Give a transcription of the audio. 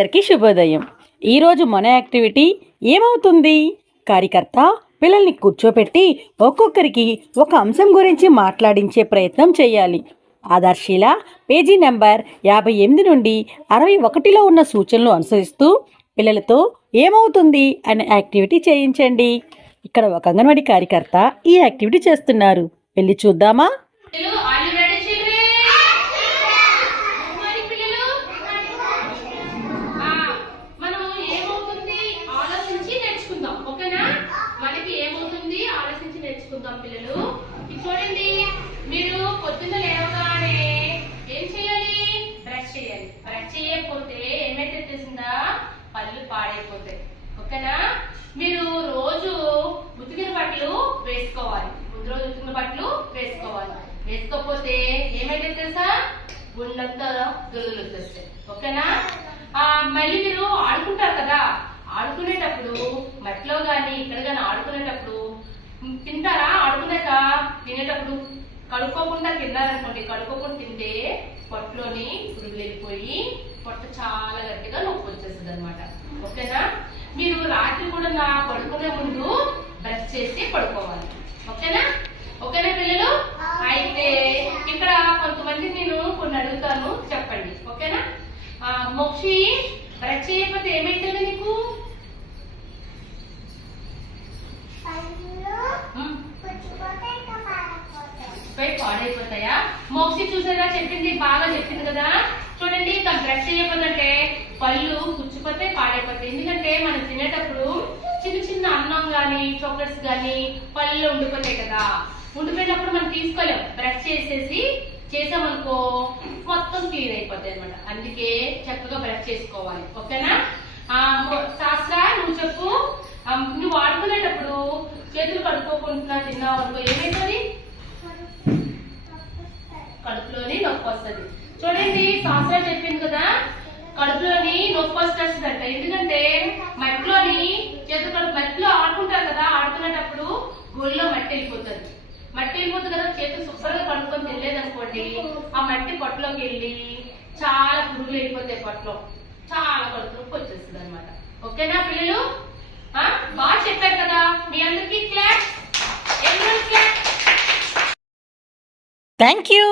అందరికీ శుభోదయం. ఈరోజు మన యాక్టివిటీ ఏమవుతుంది? కార్యకర్త పిల్లల్ని కూర్చోపెట్టి ఒక్కొక్కరికి ఒక అంశం గురించి మాట్లాడించే ప్రయత్నం చేయాలి. ఆధార్శీల పేజీ నెంబర్ 58 నుండి 61లో ఉన్న సూచనలు అనుసరిస్తూ పిల్లలతో ఏమవుతుంది అనే యాక్టివిటీ చేయించండి. ఇక్కడ ఒక అంగన్వాడీ కార్యకర్త ఈ యాక్టివిటీ చేస్తున్నారు. వెళ్ళి చూద్దామా? పిల్లలు చూడండి, మీరు పొద్దున్న లేవగానే ఏం చేయాలి? బ్రష్ చేయాలి. బ్రష్ చేయకపోతే ఏమైతే తెలిసిందా? పళ్ళు పాడైపోతాయి. ఓకేనా? మీరు రోజు ఉతికిన బట్టలు వేసుకోవాలి. ముందు రోజు ఉతికిన బట్టలు వేసుకోవాలి. వేసుకోకపోతే ఏమైతే తెలుసా? గుండంతా దురదలు వచ్చేస్తాయి. ఓకేనా? మళ్ళీ మీరు ఆడుకుంటారు కదా, ఆడుకునేటప్పుడు మట్టిలో కానీ ఇక్కడ కానీ ఆడుకునేటప్పుడు తింటారా? ఆడుకున్నాక తినేటప్పుడు కడుక్కోకుండా తిన్నారనుకోండి, కడుక్కోకుండా తింటే పొట్టలోని పురుగులు వెళ్ళిపోయి పొట్ట చాలా గట్టిగా నొప్పి వచ్చేస్తుంది అనమాట. ఓకేనా? మీరు రాత్రి కూడా నా పడుకునే ముందు బ్రష్ చేసి పడుకోవాలి. ఓకేనా? ఓకేనా పిల్లలు? అయితే ఇక్కడ కొంతమంది నేను కొన్ని అడుగుతాను, చెప్పండి. ఓకేనా? మోక్షి, బ్రష్ చేయకపోతే ఏమైతుంది నీకు? పాడైపోతాయా? మోక్షి చూసారా, చెప్పింది బాగా చెప్పింది కదా. చూడండి, తను బ్రష్ చేయకపోతే పళ్ళు పుచ్చిపోతే పాడైపోతాయి. ఎందుకంటే మనం తినేటప్పుడు చిన్న చిన్న అన్నం గాని చాక్లెట్స్ గాని పళ్ళు ఉండిపోతాయి కదా. ఉండిపోయినప్పుడు మనం తీసుకోలేం. బ్రష్ చేసామనుకో మొత్తం క్లీన్ అయిపోతాయి అనమాట. అందుకే చక్కగా బ్రష్ చేసుకోవాలి. ఓకేనా? శాస్త్ర, నువ్వు చెప్పు. నువ్వు ఆడుకునేటప్పుడు చేతులు కడుక్కోకుండా తిన్నావు అనుకో ఏమైతుంది? కడుపులోని నొప్పి వస్తుంది. చూడండి, శాస్త్ర చెప్పింది కదా, కడుపులోని నొప్పి వస్తుందంట. ఎందుకంటే మట్టిలోని మట్టిలో ఆడుకుంటారు కదా, ఆడుకునేటప్పుడు గోళ్ళలో మట్టి వెళ్ళిపోతుంది. మట్టి వెళ్ళిపోతుంది కదా, చేతులు శుభ్రంగా కడుక్కొని తినలేదనుకోండి, ఆ మట్టి పొట్టలోకి వెళ్ళి చాలా పురుగులు వెళ్ళిపోతాయి. పొట్టలో చాలా కడుపు నొప్పి వచ్చేస్తుంది అనమాట. ఓకేనా పిల్లలు? బాగా చెప్పారు కదా. మీ అందరికీ క్లాస్. Thank you.